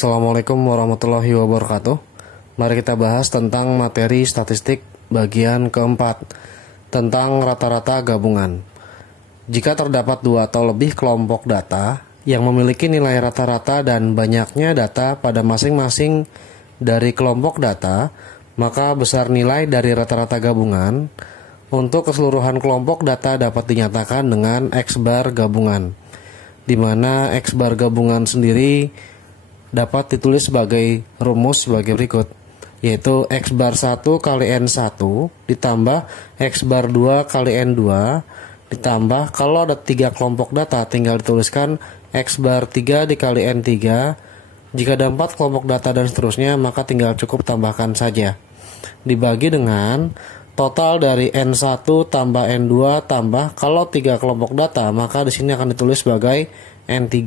Assalamualaikum warahmatullahi wabarakatuh. Mari kita bahas tentang materi statistik bagian keempat tentang rata-rata gabungan. Jika terdapat dua atau lebih kelompok data yang memiliki nilai rata-rata dan banyaknya data pada masing-masing dari kelompok data, maka besar nilai dari rata-rata gabungan untuk keseluruhan kelompok data dapat dinyatakan dengan X bar gabungan, di mana X bar gabungan sendiri dapat ditulis sebagai rumus sebagai berikut, yaitu X bar 1 kali N1 ditambah X bar 2 kali N2 ditambah, kalau ada 3 kelompok data tinggal dituliskan X bar 3 dikali N3. Jika ada 4 kelompok data dan seterusnya, maka tinggal cukup tambahkan saja, dibagi dengan total dari N1 tambah N2 tambah, kalau 3 kelompok data maka di sini akan ditulis sebagai N3.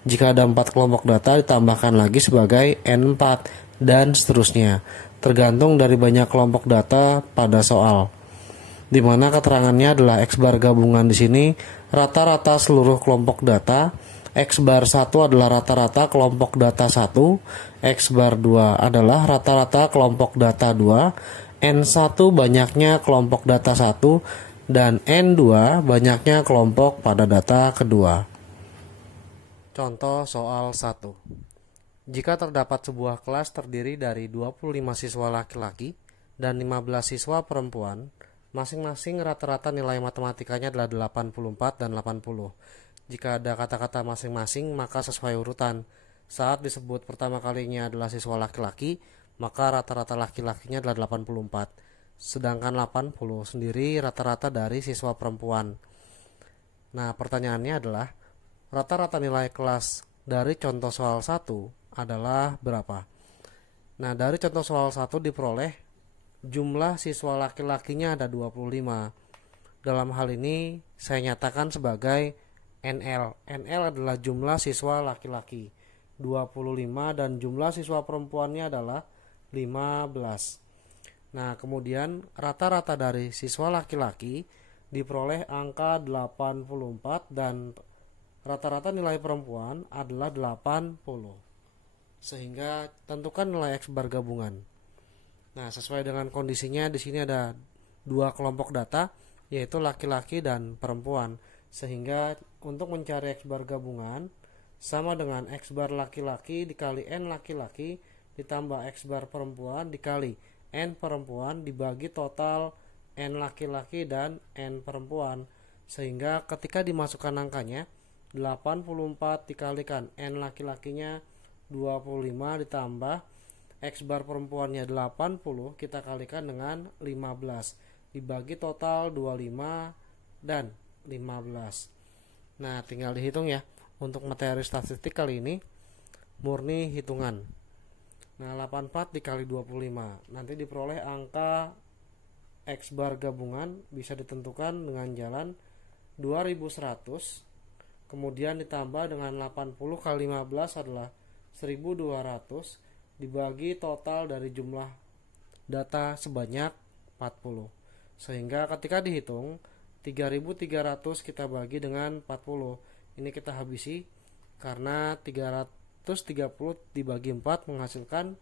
Jika ada 4 kelompok data ditambahkan lagi sebagai N4 dan seterusnya, tergantung dari banyak kelompok data pada soal. Di mana keterangannya adalah X bar gabungan di sini rata-rata seluruh kelompok data. X bar 1 adalah rata-rata kelompok data 1, X bar 2 adalah rata-rata kelompok data 2, N1 banyaknya kelompok data 1, dan N2 banyaknya kelompok pada data kedua. Contoh soal 1. Jika terdapat sebuah kelas terdiri dari 25 siswa laki-laki dan 15 siswa perempuan, masing-masing rata-rata nilai matematikanya adalah 84 dan 80. Jika ada kata-kata masing-masing, maka sesuai urutan. Saat disebut pertama kalinya adalah siswa laki-laki, maka rata-rata laki-lakinya adalah 84. Sedangkan 80 sendiri rata-rata dari siswa perempuan. Nah, pertanyaannya adalah rata-rata nilai kelas dari contoh soal 1 adalah berapa? Nah, dari contoh soal 1 diperoleh jumlah siswa laki-lakinya ada 25. Dalam hal ini saya nyatakan sebagai NL. NL adalah jumlah siswa laki-laki 25 dan jumlah siswa perempuannya adalah 15. Nah, kemudian rata-rata dari siswa laki-laki diperoleh angka 84 dan rata-rata nilai perempuan adalah 80. Sehingga tentukan nilai X bar gabungan. Nah, sesuai dengan kondisinya di sini ada dua kelompok data, yaitu laki-laki dan perempuan. Sehingga untuk mencari X bar gabungan sama dengan X bar laki-laki dikali N laki-laki ditambah X bar perempuan dikali N perempuan dibagi total N laki-laki dan N perempuan. Sehingga ketika dimasukkan angkanya 84 dikalikan N laki-lakinya 25 ditambah X bar perempuannya 80, kita kalikan dengan 15 dibagi total 25 dan 15. Nah, tinggal dihitung ya. Untuk materi statistik kali ini murni hitungan. Nah, 84 dikali 25 nanti diperoleh angka X bar gabungan bisa ditentukan dengan jalan 2100, kemudian ditambah dengan 80 kali 15 adalah 1200 dibagi total dari jumlah data sebanyak 40. Sehingga ketika dihitung 3300 kita bagi dengan 40. Ini kita habisi karena 330 dibagi 4 menghasilkan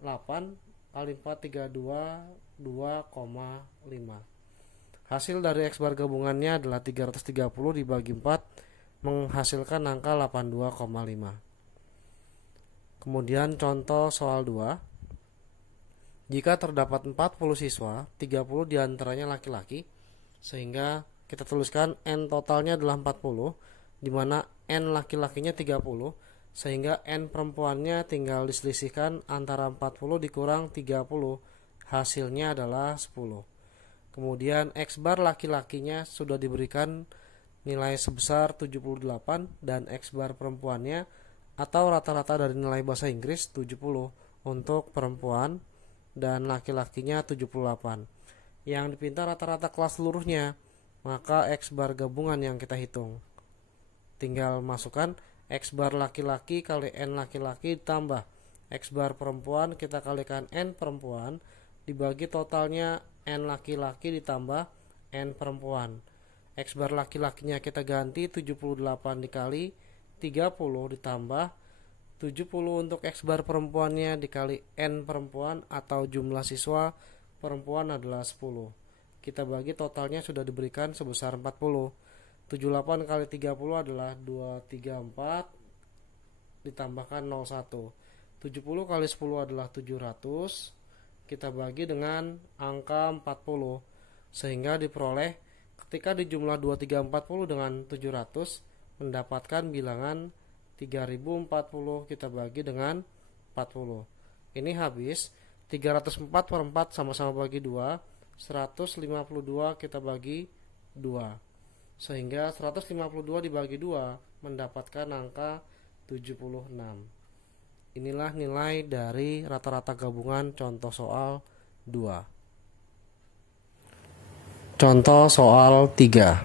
8 kali 4 32 2,5. Hasil dari X bar gabungannya adalah 330 dibagi 4 menghasilkan angka 82,5. Kemudian contoh soal 2. Jika terdapat 40 siswa, 30 diantaranya laki-laki, sehingga kita tuliskan N totalnya adalah 40, di mana N laki-lakinya 30, sehingga N perempuannya tinggal diselisihkan antara 40 dikurang 30, hasilnya adalah 10. Kemudian X bar laki-lakinya sudah diberikan nilai sebesar 78 dan X bar perempuannya atau rata-rata dari nilai bahasa Inggris 70 untuk perempuan dan laki-lakinya 78. Yang dipinta rata-rata kelas seluruhnya, maka X bar gabungan yang kita hitung. Tinggal masukkan X bar laki-laki kali N laki-laki tambah X bar perempuan kita kalikan N perempuan dibagi totalnya N laki-laki ditambah N perempuan. X bar laki-lakinya kita ganti 78 dikali 30 ditambah 70 untuk X bar perempuannya dikali N perempuan atau jumlah siswa perempuan adalah 10. Kita bagi totalnya sudah diberikan sebesar 40. 78 kali 30 adalah 234 ditambahkan 01. 70 kali 10 adalah 700. Kita bagi dengan angka 40 sehingga diperoleh ketika dijumlah 2340 dengan 700 mendapatkan bilangan 3040. Kita bagi dengan 40. Ini habis 304 per 4 sama-sama bagi 2. 152 kita bagi 2. Sehingga 152 dibagi 2 mendapatkan angka 76. Inilah nilai dari rata-rata gabungan contoh soal 2. Contoh soal 3.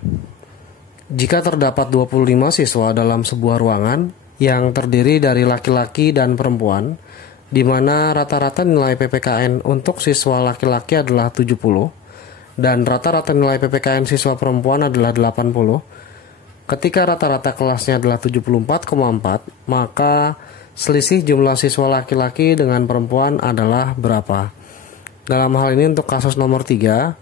Jika terdapat 25 siswa dalam sebuah ruangan yang terdiri dari laki-laki dan perempuan, di mana rata-rata nilai PPKN untuk siswa laki-laki adalah 70 dan rata-rata nilai PPKN siswa perempuan adalah 80. Ketika rata-rata kelasnya adalah 74,4, maka selisih jumlah siswa laki-laki dengan perempuan adalah berapa? Dalam hal ini untuk kasus nomor 3,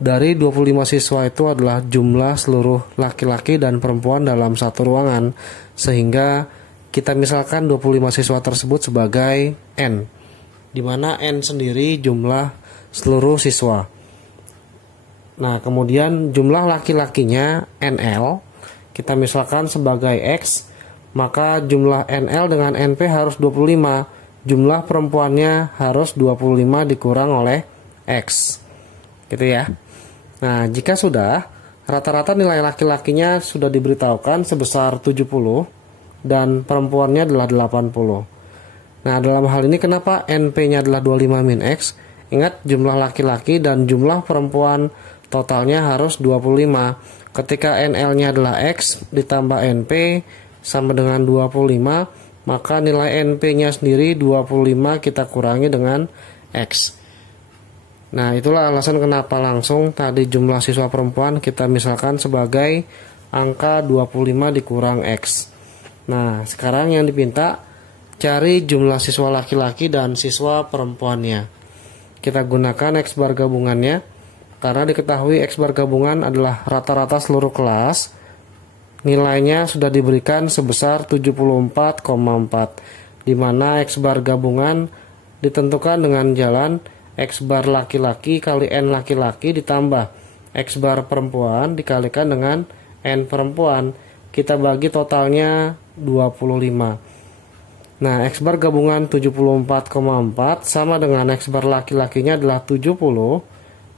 dari 25 siswa itu adalah jumlah seluruh laki-laki dan perempuan dalam satu ruangan, sehingga kita misalkan 25 siswa tersebut sebagai N, di mana N sendiri jumlah seluruh siswa. Nah, kemudian jumlah laki-lakinya NL, kita misalkan sebagai X, maka jumlah NL dengan NP harus 25, jumlah perempuannya harus 25 dikurang oleh X. Gitu ya. Nah, jika sudah, rata-rata nilai laki-lakinya sudah diberitahukan sebesar 70, dan perempuannya adalah 80. Nah, dalam hal ini kenapa NP-nya adalah 25 min X? Ingat, jumlah laki-laki dan jumlah perempuan totalnya harus 25. Ketika NL-nya adalah X ditambah NP sama dengan 25, maka nilai NP-nya sendiri 25 kita kurangi dengan X. Nah, itulah alasan kenapa langsung tadi jumlah siswa perempuan kita misalkan sebagai angka 25 dikurang X. Nah, sekarang yang dipinta cari jumlah siswa laki-laki dan siswa perempuannya. Kita gunakan X bar gabungannya karena diketahui X bar gabungan adalah rata-rata seluruh kelas. Nilainya sudah diberikan sebesar 74,4, di mana X bar gabungan ditentukan dengan jalan X bar laki-laki kali N laki-laki ditambah X bar perempuan dikalikan dengan N perempuan. Kita bagi totalnya 25. Nah, X bar gabungan 74,4 sama dengan X bar laki-lakinya adalah 70.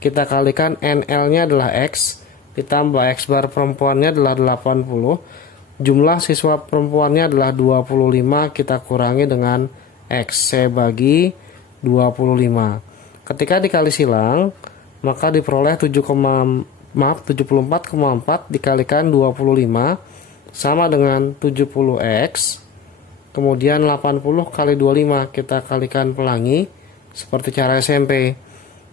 Kita kalikan NL-nya adalah X ditambah X bar perempuannya adalah 80. Jumlah siswa perempuannya adalah 25, kita kurangi dengan X. Saya bagi 25. Ketika dikali silang, maka diperoleh 74,4 dikalikan 25 sama dengan 70X. Kemudian 80 kali 25 kita kalikan pelangi seperti cara SMP.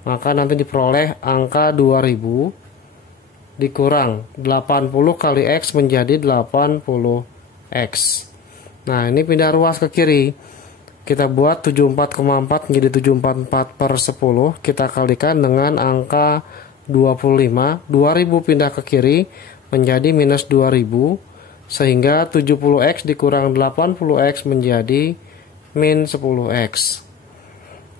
Maka nanti diperoleh angka 2000 dikurang 80 kali X menjadi 80X. Nah, ini pindah ruas ke kiri. Kita buat 74,4 menjadi 744 per 10. Kita kalikan dengan angka 25. 2000 pindah ke kiri menjadi minus 2000. Sehingga 70X dikurang 80X menjadi min 10X.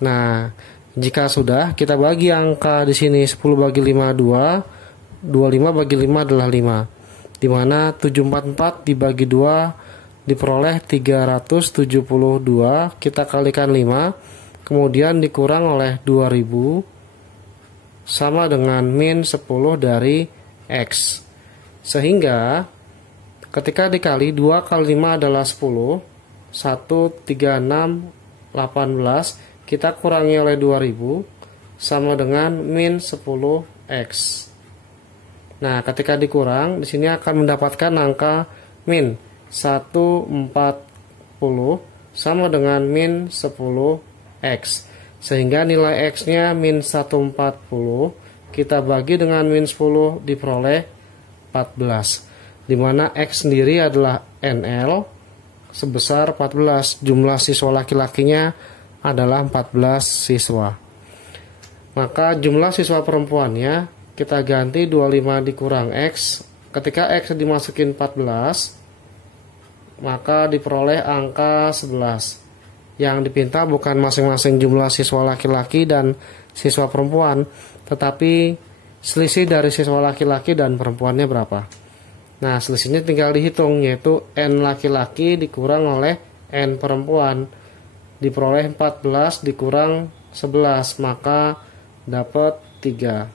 Nah, jika sudah, kita bagi angka di sini 10 bagi 5 2, 25 bagi 5 adalah 5. Di mana 744 dibagi 2 diperoleh 372, kita kalikan 5, kemudian dikurang oleh 2000 sama dengan min 10 dari X. Sehingga ketika dikali 2 kali 5 adalah 10, 1, 3, 6, 18, kita kurangi oleh 20, sama dengan min 10X. Nah, ketika dikurang, di sini akan mendapatkan angka min 140 sama dengan min 10X. Sehingga nilai X-nya min 140, kita bagi dengan min 10 diperoleh 14. Di mana X sendiri adalah NL, sebesar 14. Jumlah siswa laki-lakinya adalah 14 siswa. Maka jumlah siswa perempuannya kita ganti 25 dikurang X. Ketika X dimasukin 14, maka diperoleh angka 11. Yang dipinta bukan masing-masing jumlah siswa laki-laki dan siswa perempuan, tetapi selisih dari siswa laki-laki dan perempuannya berapa. Nah, selisihnya tinggal dihitung, yaitu N laki-laki dikurang oleh N perempuan. Diperoleh 14 dikurang 11, maka dapat 3.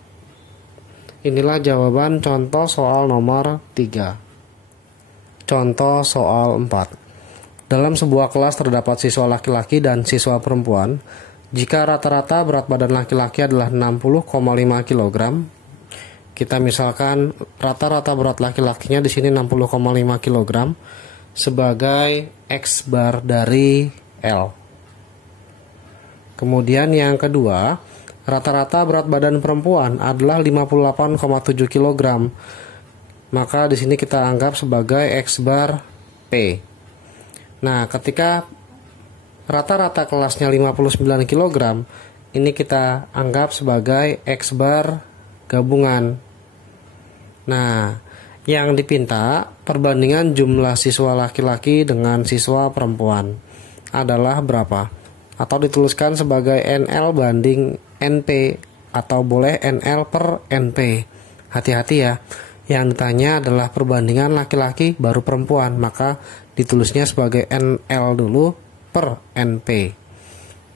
Inilah jawaban contoh soal nomor 3. Contoh soal 4. Dalam sebuah kelas terdapat siswa laki-laki dan siswa perempuan. Jika rata-rata berat badan laki-laki adalah 60,5 kg, kita misalkan rata-rata berat laki-lakinya di sini 60,5 kg sebagai X bar dari L. Kemudian yang kedua, rata-rata berat badan perempuan adalah 58,7 kg. Maka di sini kita anggap sebagai X bar P. Nah, ketika rata-rata kelasnya 59 kg, ini kita anggap sebagai X bar gabungan. Nah, yang dipinta perbandingan jumlah siswa laki-laki dengan siswa perempuan adalah berapa? Atau dituliskan sebagai NL banding NP, atau boleh NL per NP. Hati-hati ya, yang ditanya adalah perbandingan laki-laki baru perempuan, maka ditulisnya sebagai NL dulu per NP.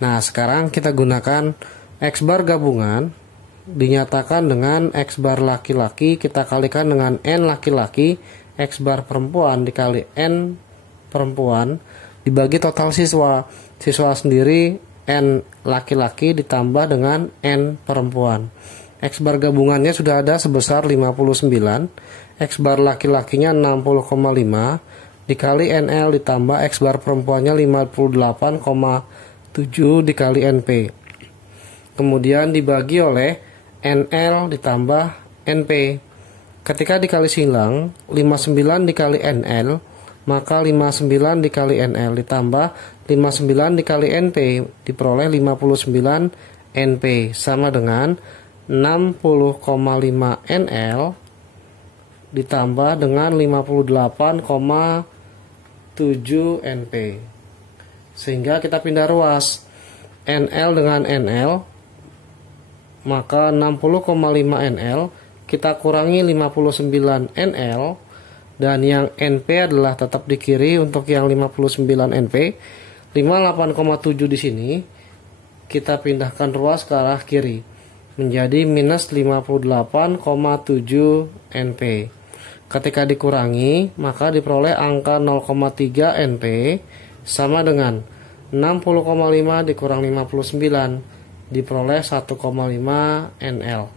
Nah, sekarang kita gunakan X bar gabungan dinyatakan dengan X bar laki-laki kita kalikan dengan N laki-laki, X bar perempuan dikali N perempuan dibagi total siswa. Siswa sendiri N laki-laki ditambah dengan N perempuan. X bar gabungannya sudah ada sebesar 59, X bar laki-lakinya 60,5 dikali NL ditambah X bar perempuannya 58,7 dikali NP. Kemudian dibagi oleh NL ditambah NP. Ketika dikali silang 59 dikali NL, maka 59 dikali NL ditambah 59 dikali NP diperoleh 59 NP sama dengan 60,5 NL ditambah dengan 58,7 NP. Sehingga kita pindah ruas NL dengan NL, maka 60,5 NL kita kurangi 59 NL, dan yang NP adalah tetap di kiri untuk yang 59 NP. 58,7 di sini kita pindahkan ruas ke arah kiri menjadi minus 58,7 NP. Ketika dikurangi, maka diperoleh angka 0,3 NP sama dengan 60,5 dikurang 59 diperoleh 1,5 NL.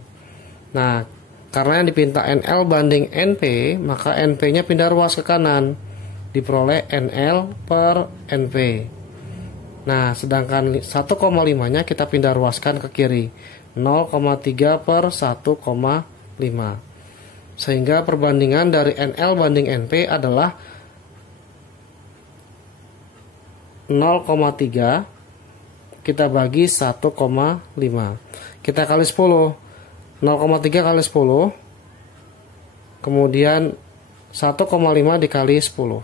Nah, karena yang dipinta NL banding NP, maka NP-nya pindah ruas ke kanan, diperoleh NL per NP. Nah, sedangkan 1,5-nya kita pindah ruaskan ke kiri, 0,3 per 1,5. Sehingga perbandingan dari NL banding NP adalah 0,3 kita bagi 1,5. Kita kali 10. 0,3 kali 10. Kemudian 1,5 dikali 10.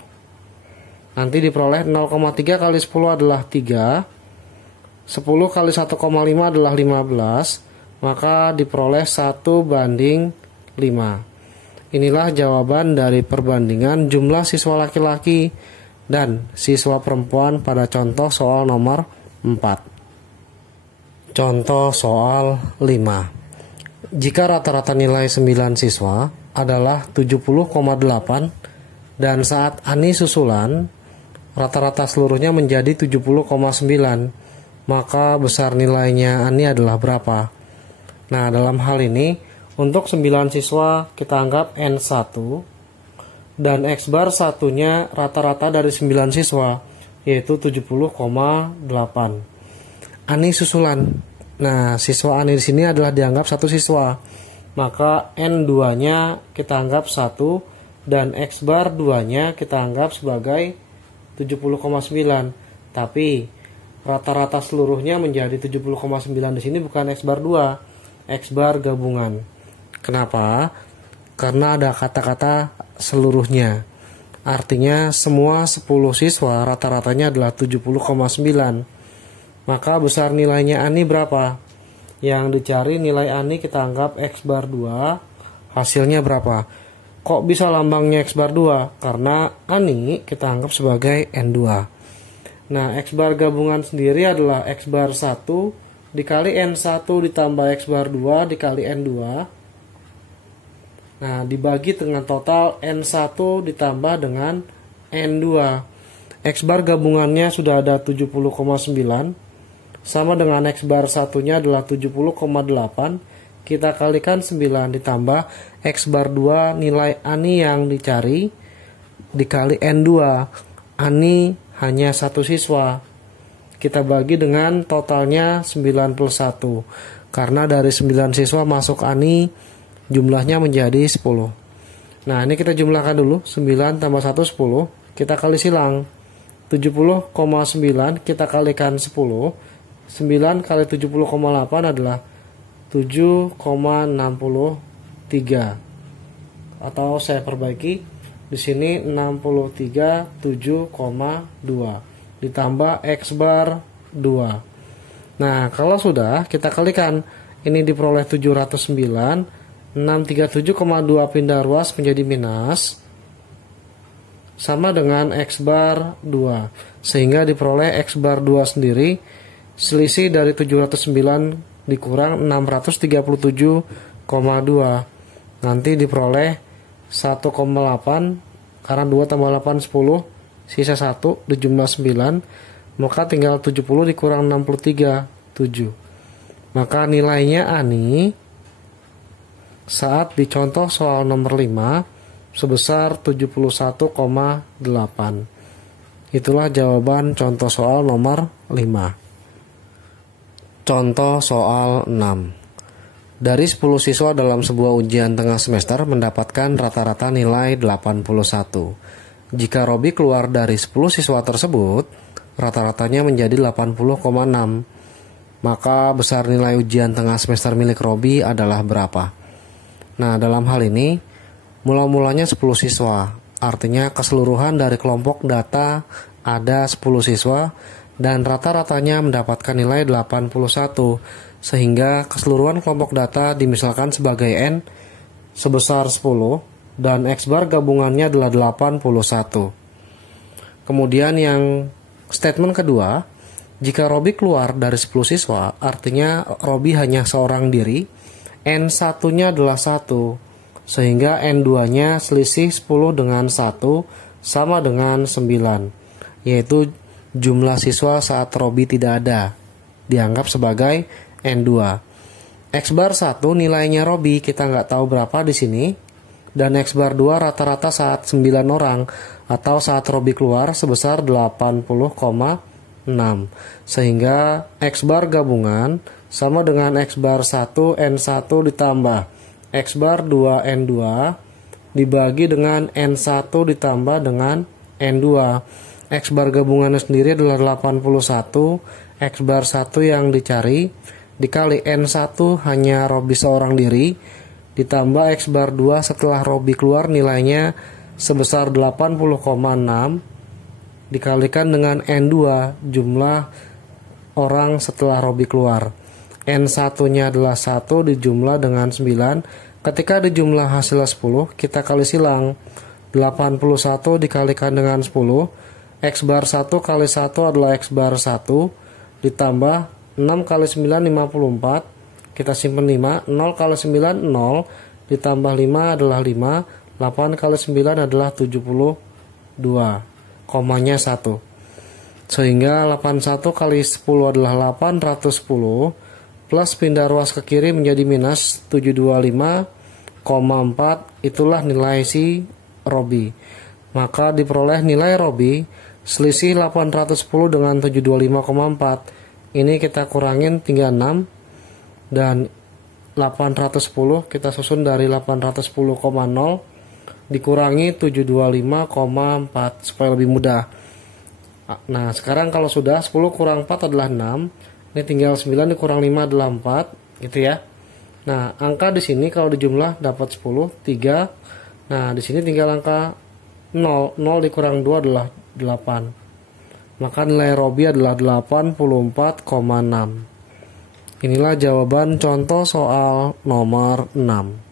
Nanti diperoleh 0,3 kali 10 adalah 3. 10 kali 1,5 adalah 15. Maka diperoleh 1 banding 5. Inilah jawaban dari perbandingan jumlah siswa laki-laki dan siswa perempuan pada contoh soal nomor 4. Contoh soal 5. Jika rata-rata nilai 9 siswa adalah 70,8 dan saat Ani susulan rata-rata seluruhnya menjadi 70,9, maka besar nilainya Ani adalah berapa? Nah, dalam hal ini untuk 9 siswa kita anggap N1 dan X bar satunya rata-rata dari 9 siswa yaitu 70,8. Ani susulan. Nah, siswa Ani di sini adalah dianggap satu siswa. Maka N2-nya kita anggap 1 dan X bar 2-nya kita anggap sebagai 70,9. Tapi rata-rata seluruhnya menjadi 70,9 di sini bukan X bar 2, X bar gabungan. Kenapa? Karena ada kata-kata seluruhnya. Artinya semua 10 siswa rata-ratanya adalah 70,9. Maka besar nilainya Ani berapa? Yang dicari nilai Ani kita anggap X bar 2. Hasilnya berapa? Kok bisa lambangnya X bar 2? Karena Ani kita anggap sebagai N2. Nah, X bar gabungan sendiri adalah X bar 1 dikali N1 ditambah X bar 2 dikali N2. Nah, dibagi dengan total N1 ditambah dengan N2. X bar gabungannya sudah ada 70,9. Sama dengan X bar satunya adalah 70,8. Kita kalikan 9 ditambah X bar 2 nilai Ani yang dicari dikali N2. Ani hanya satu siswa. Kita bagi dengan totalnya 9 plus 1. Karena dari 9 siswa masuk Ani jumlahnya menjadi 10. Nah, ini kita jumlahkan dulu. 9 tambah 1, 10. Kita kali silang. 70,9 kita kalikan 10. 9 kali 70,8 adalah 7,63. Atau saya perbaiki, di sini 63 7,2 ditambah X bar 2. Nah, kalau sudah kita kalikan, ini diperoleh 709. 637,2 pindah ruas menjadi minus sama dengan X bar 2, sehingga diperoleh X bar 2 sendiri selisih dari 709 dikurang 637,2, nanti diperoleh 1,8 karena 2 tambah 8 10, sisa 1 dijumlah 9, maka tinggal 70 dikurang 63 7. Maka nilainya Ani saat dicontoh soal nomor 5 sebesar 71,8. Itulah jawaban contoh soal nomor 5. Contoh soal 6. Dari 10 siswa dalam sebuah ujian tengah semester mendapatkan rata-rata nilai 81. Jika Robi keluar dari 10 siswa tersebut, rata-ratanya menjadi 80,6. Maka besar nilai ujian tengah semester milik Robi adalah berapa? Nah, dalam hal ini, mula-mulanya 10 siswa. Artinya keseluruhan dari kelompok data ada 10 siswa dan rata-ratanya mendapatkan nilai 81. Sehingga keseluruhan kelompok data dimisalkan sebagai N sebesar 10 dan X bar gabungannya adalah 81. Kemudian yang statement kedua, jika Robi keluar dari 10 siswa, artinya Robi hanya seorang diri, N1-nya adalah 1, sehingga N2-nya selisih 10 dengan 1 sama dengan 9, yaitu jumlah siswa saat Robi tidak ada, dianggap sebagai N2. X bar 1 nilainya Robi kita nggak tahu berapa di sini, dan X bar 2 rata-rata saat 9 orang atau saat Robi keluar sebesar 80,6, sehingga X bar gabungan sama dengan X bar 1 N1 ditambah X bar 2 N2 dibagi dengan N1 ditambah dengan N2. X bar gabungannya sendiri adalah 81, X bar 1 yang dicari dikali N1 hanya Robi seorang diri ditambah X bar 2 setelah Robi keluar nilainya sebesar 80,6 dikalikan dengan N2 jumlah orang setelah Robi keluar. N1-nya adalah 1 dijumlah dengan 9. Ketika dijumlah hasilnya 10, kita kali silang. 81 dikalikan dengan 10. X bar 1 kali 1 adalah X bar 1. Ditambah 6 kali 9, 54. Kita simpan 5. 0 kali 9, 0. Ditambah 5 adalah 5. 8 kali 9 adalah 72. Komanya 1. Sehingga 81 kali 10 adalah 810. Plus pindah ruas ke kiri menjadi minus 725,4. Itulah nilai si Robi. Maka diperoleh nilai Robi selisih 810 dengan 725,4. Ini kita kurangin tinggal 6. Dan 810 kita susun dari 810,0 dikurangi 725,4 supaya lebih mudah. Nah, sekarang kalau sudah 10 kurang 4 adalah 6. Ini tinggal 9 dikurang 5 adalah 4, gitu ya. Nah, angka di sini kalau dijumlah dapat 10, 3. Nah, di sini tinggal angka 0. 0 dikurang 2 adalah 8. Maka nilai Robi adalah 84,6. Inilah jawaban contoh soal nomor 6.